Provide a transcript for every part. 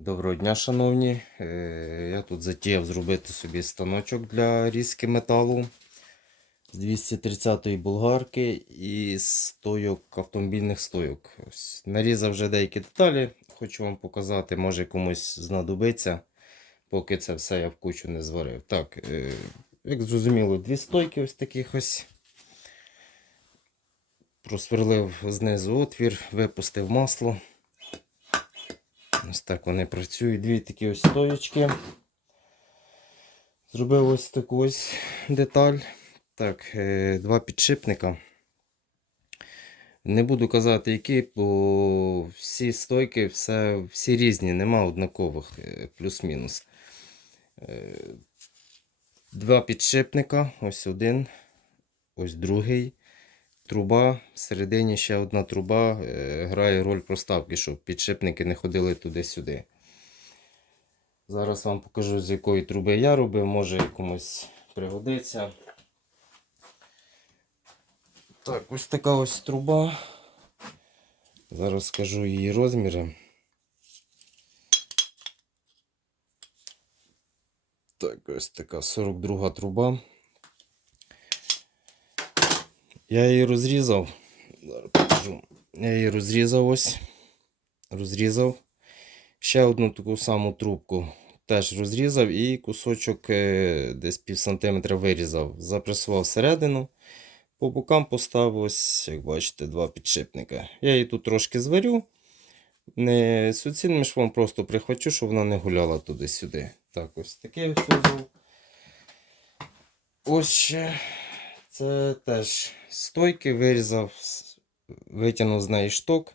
Доброго дня, шановні. Е, Я тут затіяв зробити собі станочок для різки металу з 230-ї болгарки і стойок автомобільних стойок. Ось, нарізав вже деякі деталі. Хочу вам показати, може комусь знадобиться, поки це все я в кучу не зварив. Так, е, як зрозуміло, дві стойки ось таких ось. Просверлив знизу отвір, випустив масло. Ось так вони працюють. Дві такі ось стоєчки. Зробив ось таку ось деталь. Так, е, два підшипника. Не буду казати, які, бо всі стойки, все, всі різні, нема однакових, е, плюс-мінус. Е, Два підшипника, ось один, ось другий. Труба, всередині ще одна труба е, грає роль проставки, щоб підшипники не ходили туди-сюди. Зараз вам покажу, з якої труби я робив, може комусь пригодиться. Так, ось така ось труба. Зараз скажу її розміри. Так, ось така 42 труба. Я її розрізав. Покажу. Я її розрізав ось. Розрізав. Ще одну таку саму трубку теж розрізав і кусочок е, десь пів сантиметра вирізав. Запресував всередину. По бокам поставив ось, як бачите, два підшипника. Я її тут трошки зварю. Не суцільним швом просто прихвачу, щоб вона не гуляла туди-сюди. Так, ось такий ось. Ось ще. Це теж стойки вирізав, витягнув з неї шток.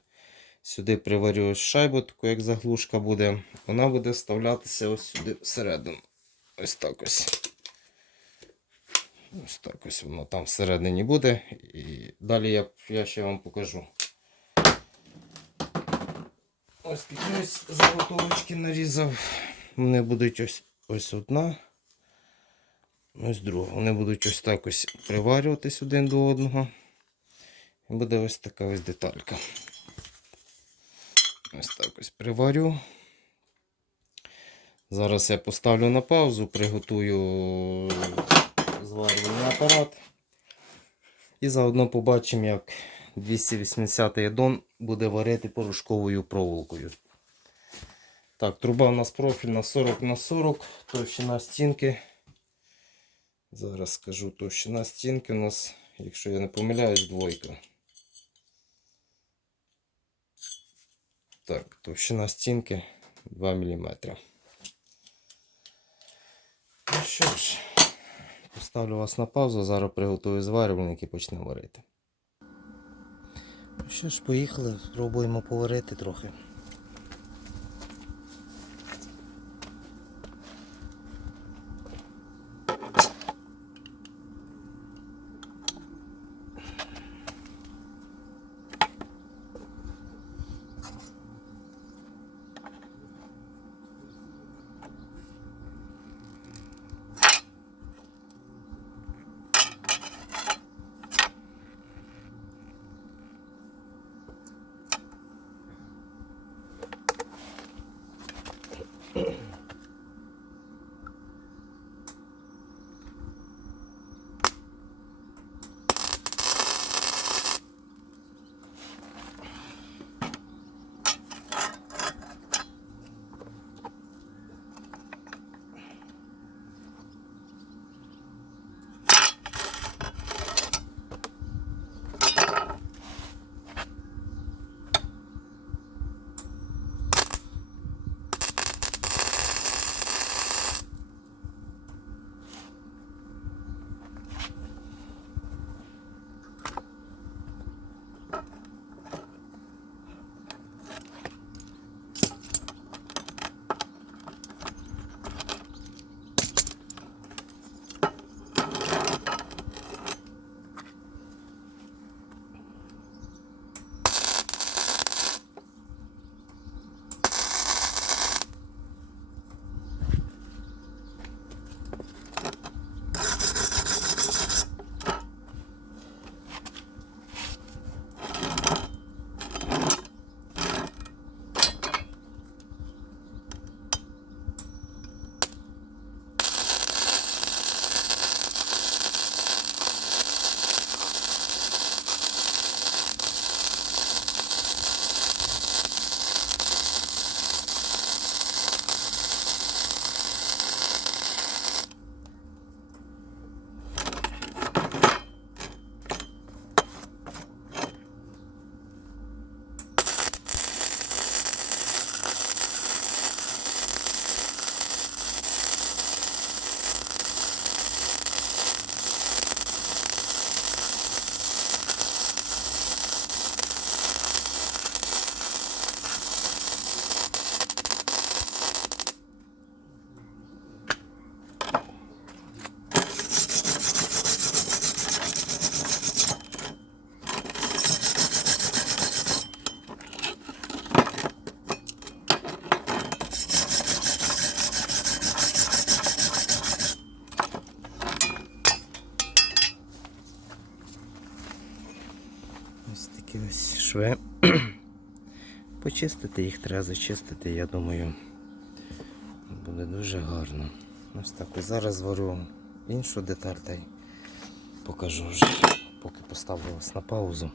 Сюди приварю шайбу, таку як заглушка буде. Вона буде вставлятися ось сюди всередину. Ось так ось. Ось так ось воно там всередині буде. І далі я, я ще вам покажу. Ось такі ось заготовочки нарізав. Вони будуть ось, ось одна. Ось друга. Вони будуть ось так ось приварюватись один до одного. І буде ось така ось деталька. Ось так ось приварю. Зараз я поставлю на паузу, приготую зварювальний апарат. І заодно побачимо, як 280 аддон буде варити порошковою проволокою. Так, труба у нас профільна 40 на 40, товщина стінки. Зараз скажу товщина стінки у нас, якщо я не помиляюсь, двойка. Так, товщина стінки 2 мм. Ну що ж, поставлю вас на паузу, зараз приготую зварювальник і почнемо варити. Ну що ж, поїхали, спробуємо поварити трохи. Шви. Почистити їх треба зачистити, я думаю, буде дуже гарно. Ось так. Зараз зварю іншу деталь та й покажу вже, поки поставлю вас на паузу.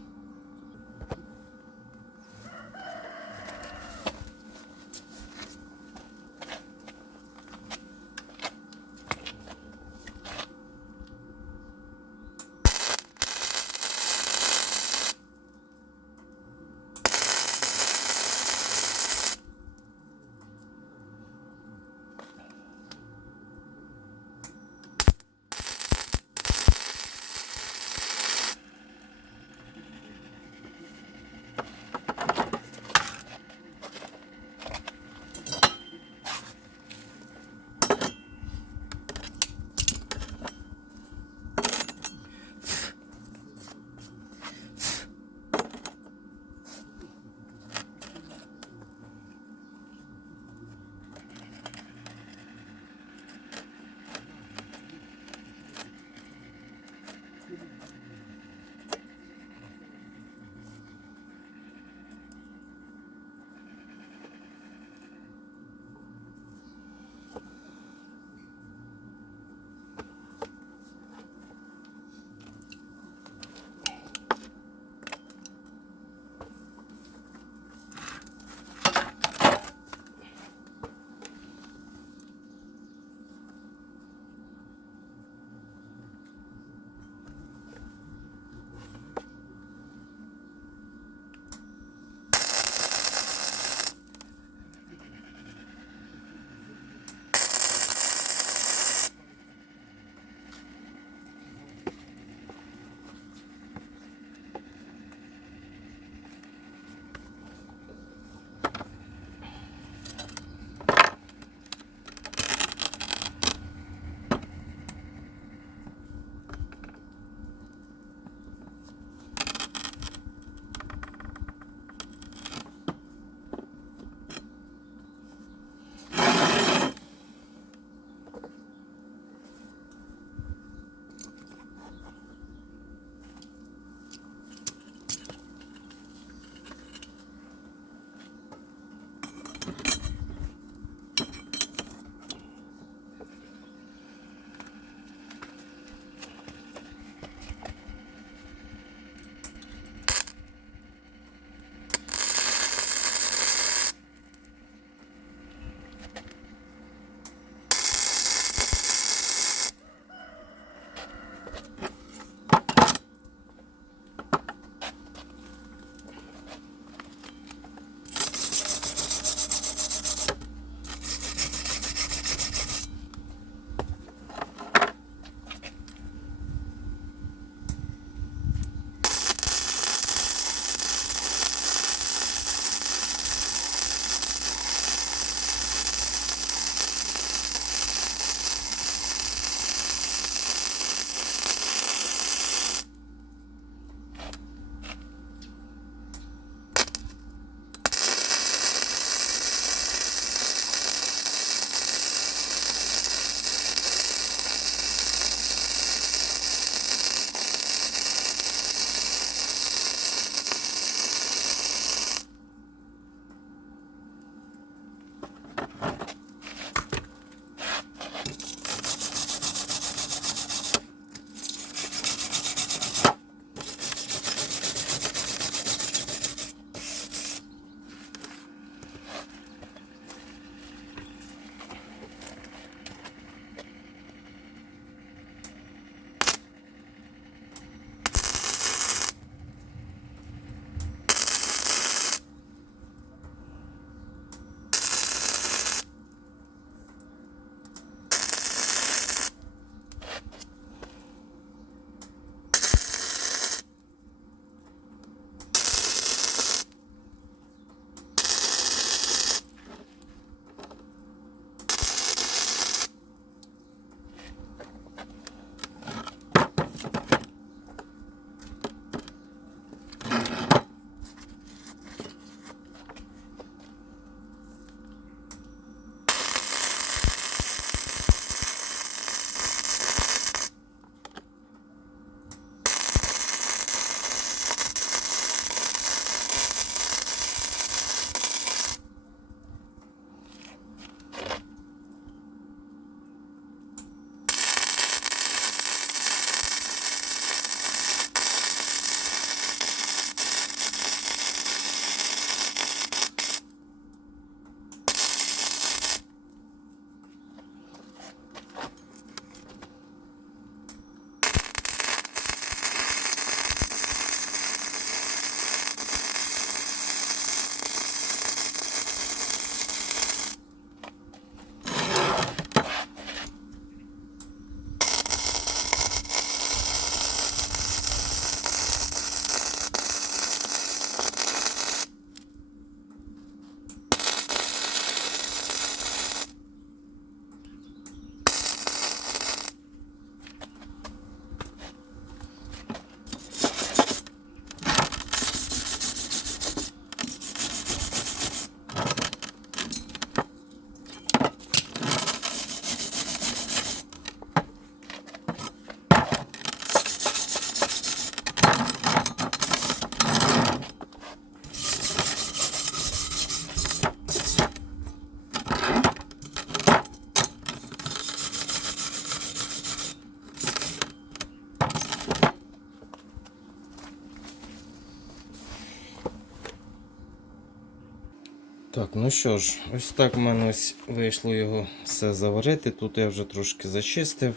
Так, ну що ж, ось так в мене ось вийшло його все заварити. Тут я вже трошки зачистив.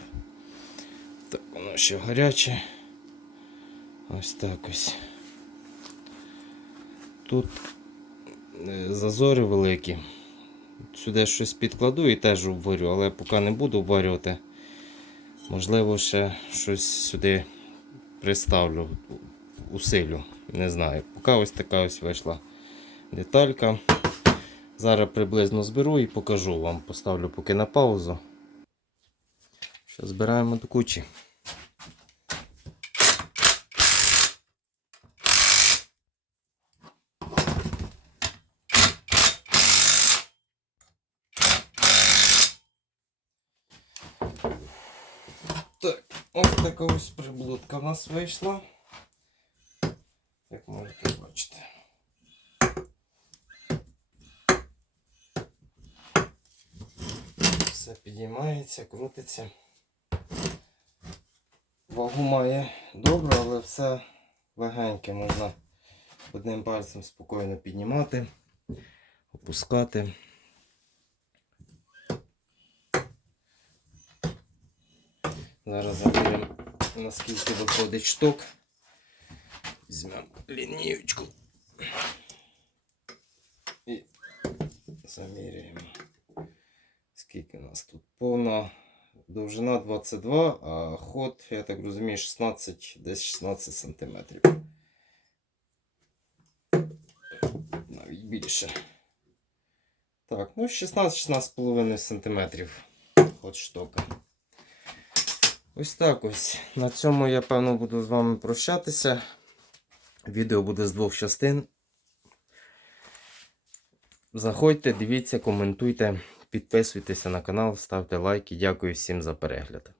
Так, воно ще гаряче. Ось так ось. Тут е, зазори великі. Сюди щось підкладу і теж обварю, але поки не буду обварювати. Можливо, ще щось сюди приставлю, усилю. Не знаю. Поки ось така ось вийшла деталька. Зараз приблизно зберу і покажу вам. Поставлю поки на паузу. Що збираємо до кучі. Так, ось така ось приблудка в нас вийшла. Як можете бачити. Все підіймається, крутиться. Вагу має добре, але все легеньке можна одним пальцем спокійно піднімати, опускати. Зараз заміряємо, наскільки виходить шток. Візьмемо лінієчку. І заміряємо. Скільки нас тут? Повна довжина 22, а ход, я так розумію, 16, десь 16 сантиметрів. Навіть більше. Так, ну 16-16,5 сантиметрів ход штока. Ось так ось. На цьому я певно буду з вами прощатися. Відео буде з двох частин. Заходьте, дивіться, коментуйте, підписуйтеся на канал, ставте лайки. Дякую всім за перегляд.